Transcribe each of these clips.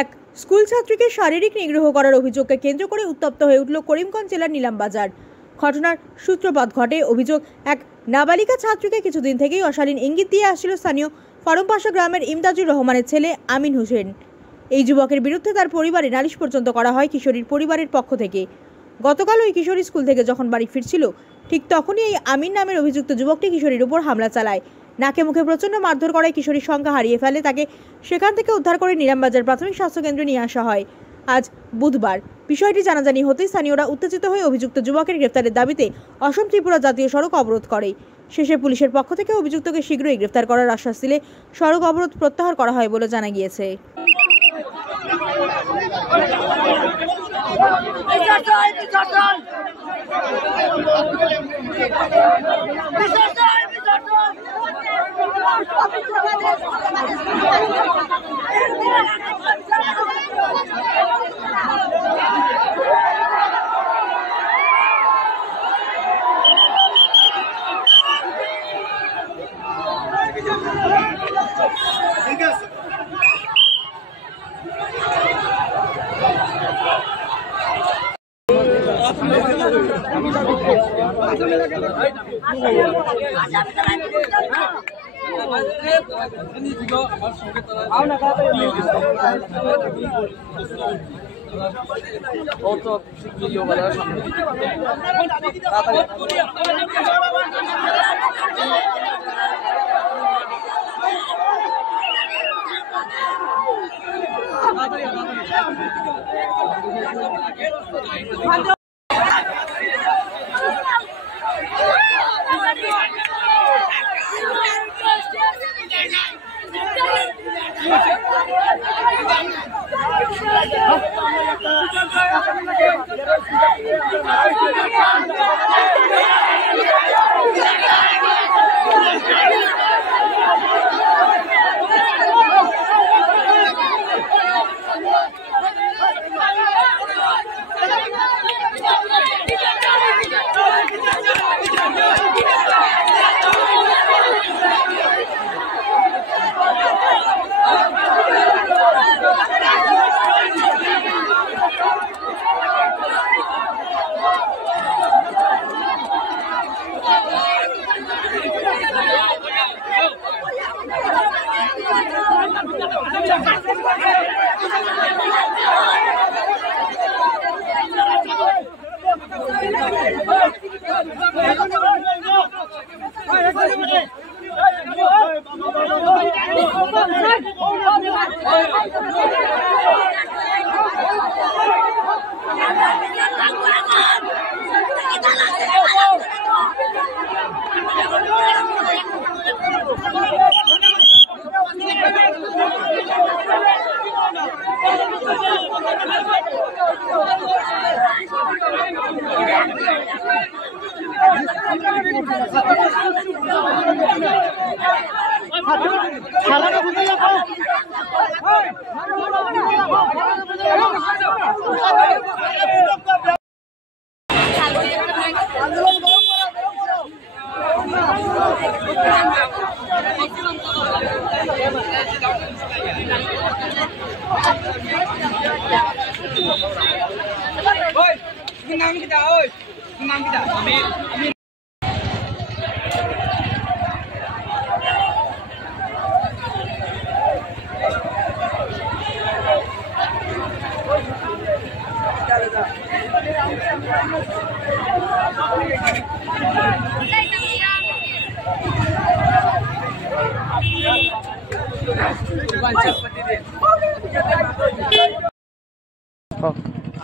এক স্কুল ছাত্রীকে শারীরিক নিগ্রহ করার অভিযোগকে কেন্দ্র করে উত্তপ্ত হয়ে উঠল করিমগঞ্জ জেলার নিলামবাজার। ঘটনার সূত্রপাত ঘটে অভিযোগ এক নাবালিকা ছাত্রীকে কিছুদিন থেকেই অশালীন ইঙ্গিত দিয়ে আসছিল স্থানীয় ফারুমপাশা গ্রামের ইমদাদুর রহমানের ছেলে আমিন হোসেন। এই যুবকের বিরুদ্ধে তার পরিবারে নালিশ পর্যন্ত করা হয় কিশোরীর পরিবারের পক্ষ থেকে। গতকাল ওই কিশোরী স্কুল থেকে যখন বাড়ি ফিরছিল ঠিক তখনই এই আমিন নামের অভিযুক্ত যুবকটি কিশোরীর উপর হামলা চালায়। নাকে মুখে প্রচণ্ড মারধর করায় কিশোরীর সংখ্যা হারিয়ে ফেলে। তাকে সেখান থেকে উদ্ধার করে নিলামবাজার প্রাথমিক স্বাস্থ্যকেন্দ্রে নিয়ে আসা হয়। আজ বুধবার বিষয়টি জানাজানি হতেই স্থানীয়রা উত্তেজিত হয়ে অভিযুক্ত যুবকের গ্রেফতারের দাবিতে অসম ত্রিপুরা জাতীয় সড়ক অবরোধ করে। শেষে পুলিশের পক্ষ থেকে অভিযুক্তকে শীঘ্রই গ্রেফতার করার আশ্বাস দিলে সড়ক অবরোধ প্রত্যাহার করা হয় বলে জানা গিয়েছে।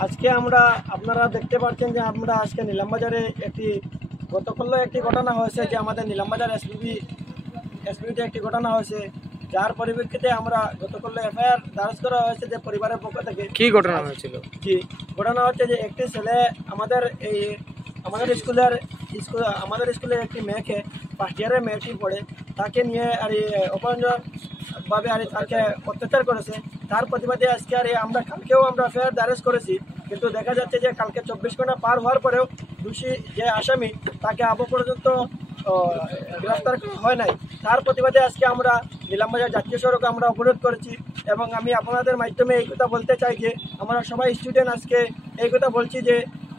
আজকে আমরা আপনারা দেখতে পাচ্ছেন যে আমরা আজকে নিলামবাজারে গতকাল একটি ঘটনা হয়েছে যে আমাদের নিলামবাজার এসপিতে একটি ঘটনা হয়েছে, যার পরিপ্রেক্ষিতে আমরা গতকাল এফআইআর দায়ের করা হয়েছে যে পরিবারের পক্ষ থেকে। কি ঘটনা হয়েছিল? ঘটনা হচ্ছে যে একটি ছেলে আমাদের স্কুলের একটি মেয়েকে ফার্স্ট ইয়ারের মেয়েটি পড়ে, তাকে নিয়ে অপরাধভাবে তাকে অত্যাচার করেছে। তার প্রতিবাদে আজকে আমরা কালকেও এফআইআর দায়ের করেছি, কিন্তু দেখা যাচ্ছে যে কালকে 24 ঘন্টা পার হওয়ার পরেও দোষী যে আসামি তাকে আবু পর্যন্ত গ্রেফতার হয় নাই। তার প্রতিবাদে আজকে আমরা নিলামবাজার জাতীয় সড়কে আমরা অবরোধ করেছি এবং আমি আপনাদের মাধ্যমে এই কথা বলতে চাই যে আমরা সবাই স্টুডেন্ট আজকে এই কথা বলছি যে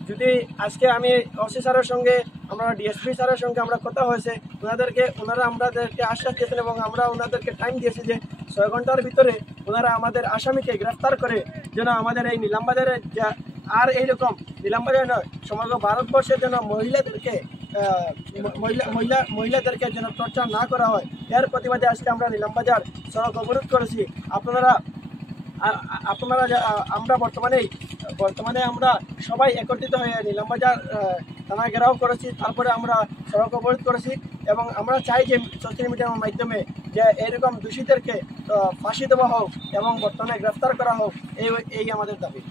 যদি আজকে আমি ওসি স্যারের সঙ্গে আমরা ডিএসপি স্যারের সঙ্গে আমরা কথা হয়েছে ওনারা আমাদেরকে আশ্বাস দিয়েছেন এবং আমরা ওনাদেরকে টাইম দিয়েছি যে 6 ঘন্টার ভিতরে ওনারা আমাদের আসামিকে গ্রেফতার করে যেন আমাদের এই নিলামবাজারে আর এইরকম নিলামবাজারে নয় সমগ্র ভারতবর্ষের জন্য মহিলাদেরকে যেন টর্চার না করা হয় এর প্রতিবাদে আজকে আমরা নিলামবাজার সড়ক অবরোধ করেছি। আপনারা আমরা বর্তমানে আমরা সবাই একত্রিত হয়ে নিলামবাজার থানা ঘেরাও করেছি, তারপরে আমরা সড়ক অবরোধ করেছি এবং আমরা চাই যে সোশ্যাল মিডিয়ার মাধ্যমে যে এরকম দোষীদেরকে ফাঁসি দেওয়া হোক এবং বর্তমানে গ্রেফতার করা হোক এই আমাদের দাবি।